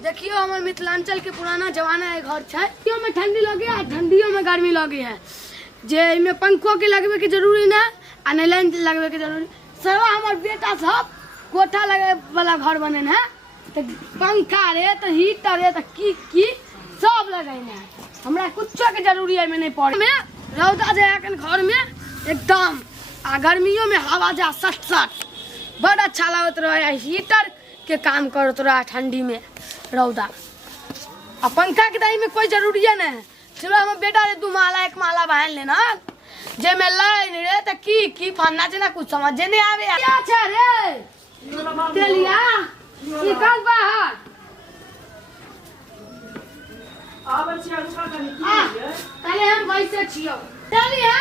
देखियो हमारे मिथिलांचल के पुराना जमाना है घर है। ठंडियों में ठंडी लगे है, ठंडियों में गर्मी लगे है। जे में पंखों के लगवे के जरूरी ना आ नहीं लाइन लगवे के जरूरी। सब हमार बेटा सब कोठा लगे वाला घर बने है तो पंखा रे तो हीटर रे तो की सब लगे है। हमरा कुछ के जरूरी है में नहीं पड़े में रौदा जाए घर में एकदम आ गर्मियों में हवा जा सट सट बड़ा अच्छा लगत रहे। हीटर के काम करत रहा ठंडी में रौदा आ पंखा के दाई में कोई जरूरी है नहीं। चलो हम बेटा रे 2 माला 1 माला बहन लेना जे में लाइन रे त की फन्ना जे ना कुछ समझ नहीं आवे। क्या छ रे तेलिया निकल बाहर आबै छी अच्छा कनी की है पहले हम बैसे छियो तेलिया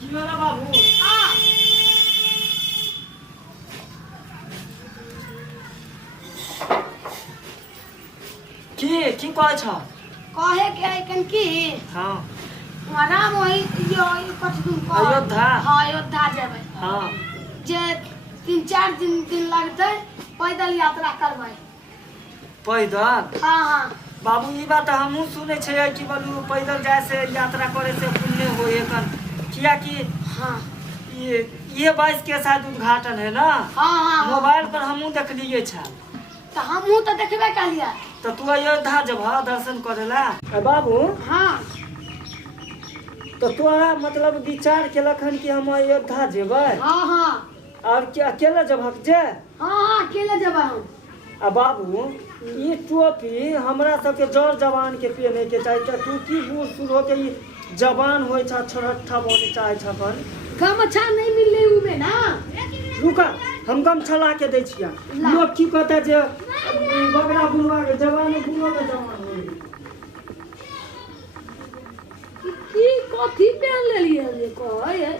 की वाला बाबू की कहै छ कहे के है कन की हां राम वही यो कुछ दिन को अयोध्या हां अयोध्या जेबै हां जे 3-4 दिन लगते पैदल यात्रा करबै पैदल। हां हां बाबू ई बात हमहू सुनै छै कि बोलू पैदल जाय से यात्रा करे से पुण्य होय कन किया कि हां ये 22 के शायद उद्घाटन है ना। हां हां मोबाइल पर हमहू देखलिए छ तो हमहू तो देखबे कलिया तो तू अयोध्या जबह दर्शन करेला बाबू। हां तो तोरा मतलब विचार केलखन कि हम अयोध्या जेबै। हां हां और क्या अकेले जबह जे हां हां अकेले जेबै हम। आ बाबू ई टोपी हमरा सबके जड़ जवान के पहने के चाही त तू की बूढ़ सूढ़ हो के ई जवान होय छ छोरठा बने चाहे छपन गमछा नहीं मिलले उ में ना रुका हम गमछा ला के दै छिया। लोग की कहता जे बगड़ा बुढ़वा के जवान बुढ़वा के जवान होय की कथी पहन लेलिए जे कहे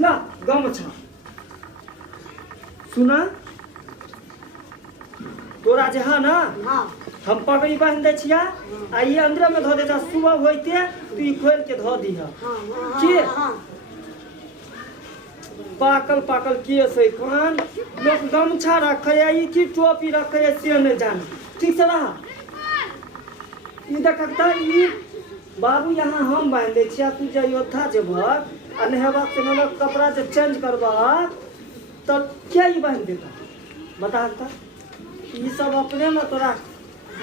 ला गमछा सुना तोरा जे है ना हां हम पगड़ी बांध दे छिया आ ये अंदर में धो दे जा सुबह होइते तू ई खोल के धो दीहा। हां की हां पाकल पाकल केस है कान लोग गमछा रखे है ई की टोपी रखे है से नहीं जाने ठीक से रहा। ई देखता ई बाबू यहाँ हम बांध दे छिया तू जे योद्धा जेबह आ नहेबा से मतलब कपड़ा जे चेंज करबा तो क्या ई बांध देता बता त ई सब अपने में तोरा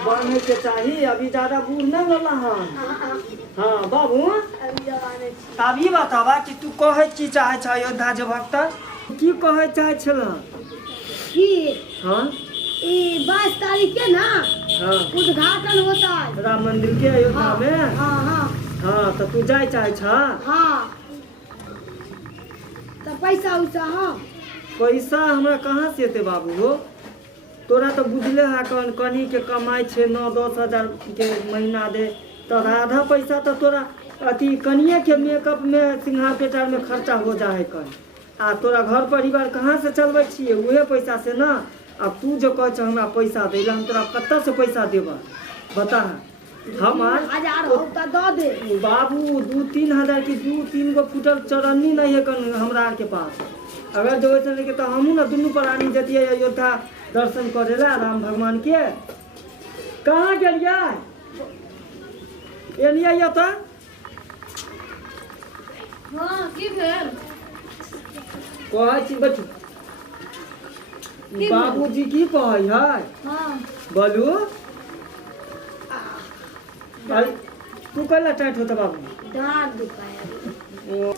बांधे के चाहिए अभी ज्यादा बूढ़ नहीं होला हन। हाँ बाबू अभी जवाने अब ई बतावा कि तू कहे की चाहे छ अयोध्या जेबह त की कहे चाहे छल की हाँ ई 22 तारीख के ना हाँ उद्घाटन होता है राम मंदिर के अयोध्या हां में। हां हां हाँ तो तू जाए चाहे छ हां तो पैसा उसा हां पैसा हमरा कहाँ से एते बाबू हो तोरा तो बुझले है कनी के कमाई छे 9-10 हजार के महीना दे तो आधा पैसा तो तोरा अति कनिए के मेकअप में सिंगार पेटार में खर्चा हो जा है कन आ तोरा घर परिवार कहाँ से चलबै छिए उहे पैसा से ना। अब तू जो कह हमरा पैसा दे हम तोरा कत्ता से पैसा देबा बता हमार 1000 हो त दो दे बाबू 2-3 हजार की 2-3 गो फुटल चरन्नी नहीं है कन हमरा के पास अगर जो चले के तो हमहू ना दुनू प्राणी जतिए अयोध्या दर्शन करेला राम भगवान के। कहाँ गेलिए एलिए या तो हां की भेल कहै छी बच्चू बाबूजी की कहै है हां बोलू भाई तू कहला टाइट होता बाबू डांट दुखाया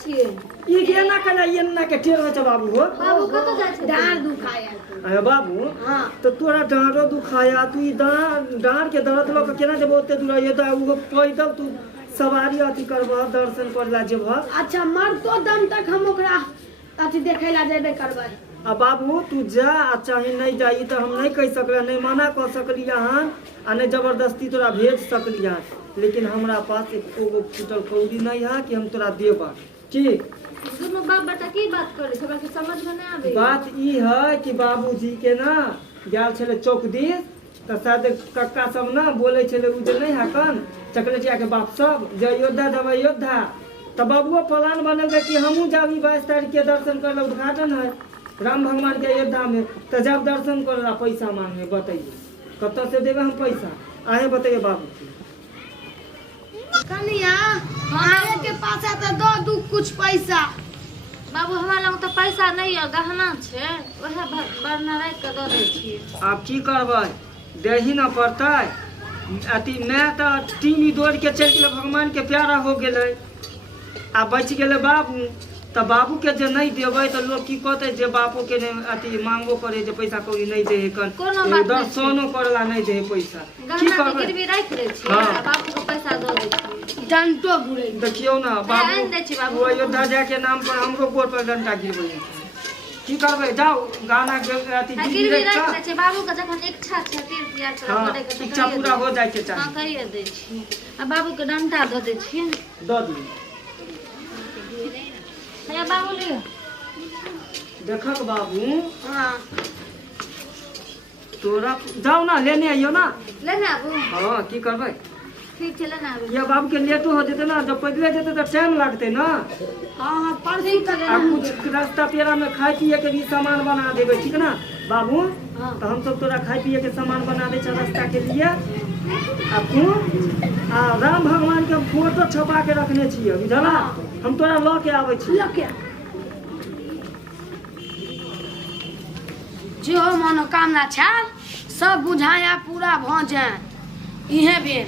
छिए ई केना कला एना के टेर हो छ बाबू हो बाबू कत जाय छै डांट दुखाया अरे बाबू हां तो तोरा डाँडो दुखाया तू ई डाँड के दर्द लोग केना जब ओते दूर ये तो वो पैदल तू सवारी अथी करबह दर्शन करला जेबह। अच्छा मर तो दम तक हम ओकरा अथी देखे ला जेबे करबै। आ बाबू तू जा आ चाहे नहीं जाई तो हम नहीं कह सकले नहीं मना कर सकली हन आ नहीं जबरदस्ती तोरा भेज सकली हन लेकिन हमरा पास एको गो फुटल कौड़ी नहीं है कि हम तोरा देबा ठीक। दोनों बाप बेटा की बात करे हमरा के समझ में नहीं आवे। बात ई है कि बाबूजी के ना गेल छले चौक दिस तो शायद कक्का सब ना बोले छले उ जे नहीं है कन चकलेटिया के बाप सब जे अयोध्या जब अयोध्या तो बाबुओ प्लान बनल कि हमहू जाबी 22 तारीख के दर्शन कर उद्घाटन है राम भगवान के अयोध्या में तो जब दर्शन कर पैसा मांगे बताइए कत से देवे हम पैसा? आहे बताइए बाबू। कनिया आए के पास तो दो दू कुछ पैसा। बाबू हमरा लग तो पैसा नहीं है, गहना छे, वह बरना राख के दे दै छी। आप की करबै? देही न पड़तै। अति मैं तो टीनी दौड़ के चल गेल, भगवान के प्यारा हो गेलै, आ बच गेलै बाबू। तो बाबू के जे नहीं देबै तो लोग की कहते जे बापू के ने अति मांगो करे जे पैसा कौड़ी नहीं दे कन दर्शनो करला नहीं दे पैसा। की गहना के करबै? गिरवी राख दै छी, हाँ। बाबू को पैसा दे दै छी। डंटो घुरे देखियो ना आनि दै छी बाबू, बाबू। वो अयोध्या जाय के नाम पर हमरो गोर पर डंडा गिरबै। की करबै? जाओ गाना के अति गिरवी गिरवी रख राख के। दै छी। बाबू के जखन इच्छा छै तीर्थ यात्रा हाँ, करे के इच्छा पूरा हो जाय के हां चाहिए। करिए दै छी। आ बाबू के डंटा दे दै छी। दऽ दी। हे बाबू ले देखक बाबू, हां तोरा जाओ ना लेने आइयो ना। लेना बाबू, हाँ की करबै? ठीक छै लेना बाबू। ये बाबू के लेटो हो जेते ना, जब पैदले जेते तो टाइम लगते ना। हां परसों तक आ कुछ रास्ता पेरा में खाए पिए के भी सामान बना देबे, ठीक ना बाबू? हाँ। तो हम सब तोरा खाए पिए के सामान बना दे छ रास्ता के लिए। आ तू राम भगवान के फोटो छपा के रखने छियै, बुझला? हम तोरा ल के आबै छी। लके जो मनोकामना छा सब बुझाया पूरा भ जाए इहे बेर।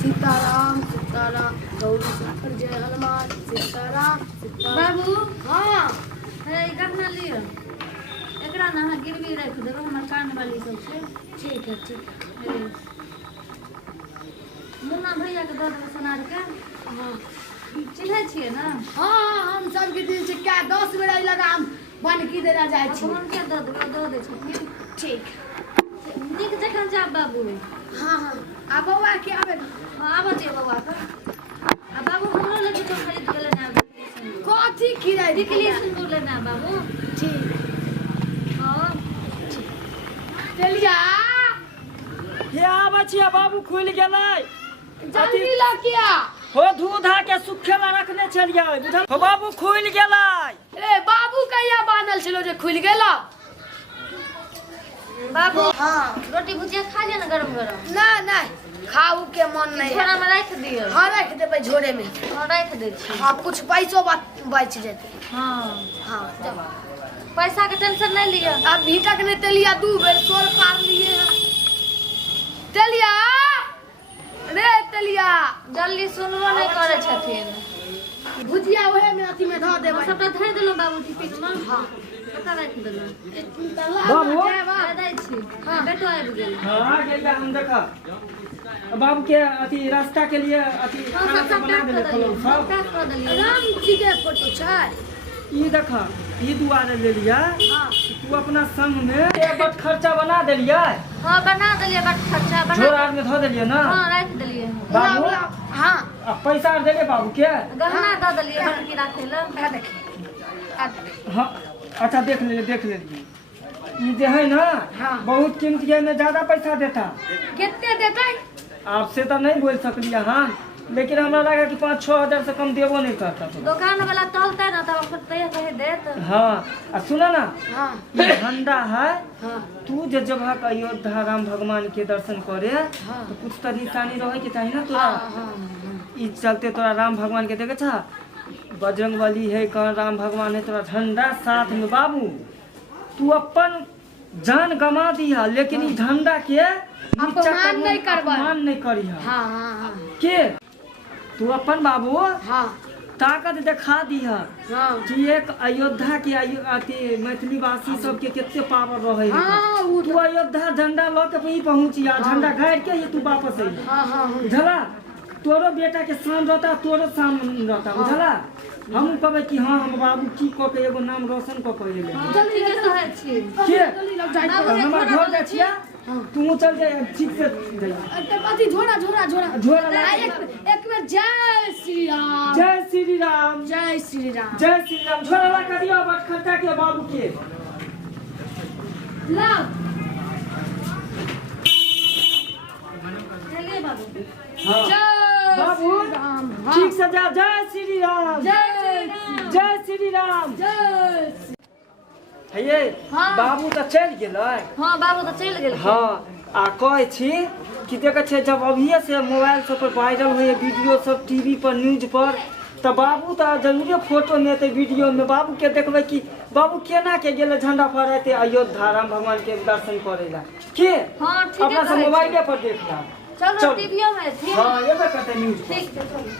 सीताराम सीताराम गौरी शंकर जय हनुमान सीताराम सीताराम। बाबू हाँ हे गहना लियो, एकरा ना अहाँ गिरवी राख देबै, हमर कान वाली सब छै। ठीक है ठीक है। हे, मुन्ना भैया के दऽ देबै सोनार के। हाँ चिन्है छियै ना? हाँ हम सबके दिन से क्या 10 बेर आई लगा हम बनकी देना जाए अब छी। हम के दऽ देबै, दऽ दै छथिन। ठीक नीक जकाँ जाब बाबू। हाँ हाँ आ बौआ के आवे हाँ आबऽ दियौ बौआ के। आ बाबू हमरो लए किछो खरीद के लेना आबि। कथी खिलाई टिकली सिंदूर लेना है बाबू। ठीक हाँ चलिया हे आबै छियै बाबू, खुल गेलै। जल्दी ला किया हो दूधा के सुखेला रखने छलियै, बुझल? हो बाबू खुल गेलै। ए बाबू कहिया बानल छलो जे खुल गेला? बाबू हाँ रोटी भुजिया खा लिया ना गरम गरम। ना नहीं खाऊ के मन नहीं झोरा है। में राख दियो। हाँ रख देबै झोरे में। हाँ राख दै छी। हाँ कुछ पैसो बच जेते। हाँ हाँ जब पैसा के टेंशन नहीं लियो। अब भी तक नहीं तेलिया 2 बेर सोल पार लिए हैं। तेलिया रे तेलिया जल्दी सुनबो नहीं करे छथिन। भुजिया ओहे में अथी में धो हम देबै। सबटा धरि देलहुँ बाबू टिपिट में। हाँ कतऽ राख देलहुँ? बाबू दे दै छी। बेटो आबि गेल। हाँ गेलियै हम। देखा बाबू के अथी रास्ता के लिए अथी हाँ खाना सब सब बना पैक देले कर खलो देलियै। सब। पैक कर देलियै। राम जी के फोटो छै। ई देखा ई दुआरे ले लिया हाँ तू अपना संग में एक बट खर्चा बना देलियै, हाँ बना देलियै बट खर्चा बना। झोरा में धो देलियै ना हाँ राख देलियै। बाबू। हाँ आ पैसा आर देले बाबू के? गहना दऽ देलियै बड़की राखै लए। आ देखिए हाँ अच्छा देख ले। ई जे है ना हाँ। बहुत कीमती है, में ज्यादा पैसा देता। कितने देते? आपसे तो नहीं बोल सकलिए हाँ, लेकिन हमरा लगा कि 5-6 हजार से कम देबो नहीं करता तो। दुकान वाला तौलतै ना तब फिर तैयो कहे देत। हाँ आ सुना ना, हाँ ये झंडा है, हाँ तू जे जगह का अयोध्या राम भगवान के दर्शन करे हाँ। तो कुछ तो निशानी रहे के चाहिए ना तोरा। हाँ हाँ ई चलते तोरा राम भगवान के देखे छा, बजरंगबली है कहाँ राम भगवान है, तोरा झंडा साथ में बाबू। तू अपन जान गमा दिया लेकिन ई झंडा के अपमान नहीं करबा। अपमान नहीं करिहा। हाँ हाँ हाँ के तू अपन बाबू हाँ ताकत दिखा दिया हाँ कि एक अयोध्या के अति मैथिली वासी सबके कितने पावर रहे है। हाँ वो तू अयोध्या झंडा लो के ही पहुंचिया, झंडा गाड़ के ही तू वापस आई। हाँ हाँ हाँ बुझला? तोरो बेटा के शान रहता, तोरो शान रहता, बुझला? हम कहबै कि हाँ हम बाबू की कऽ के एगो नाम रोशन कऽ के एले। जल्दी के कहै छी। के जल्दी लग जाए। बाबू के हमर झोरा घर जाइ छिया, तू चल जाए ठीक से जाइए। अथी झोरा झोरा झोरा झोरा आ, लगा एक बेर जय श्री राम जय श्री राम जय श्री राम। जय श्री राम। झोरा लगा दियो बट खर्चा के बाबू के। लाओ चलिए बाबू। हाँ जय बाबू श्री राम। हाँ। ठीक से जा। जय श्री राम जय जय श्री राम। जय श्री है ये हाँ। बाबू तो चल गेलै। हाँ बाबू तो चल गेल। हाँ आ कहै छी कि देखे छै जब अभिये से मोबाइल सब पर वायरल होइए वीडियो सब टीवी पर न्यूज पर तो बाबू तो जरूरे फोटो में एतै वीडियो में बाबू के देखबै कि बाबू केना के गेलै झंडा फहराते अयोध्या राम भगवान के दर्शन करे ला के हाँ ठीक अपना सब है मोबाइले पर देखला। चलो टीवीओ में ठीक। हाँ ये करते न्यूज ठीक है चलो।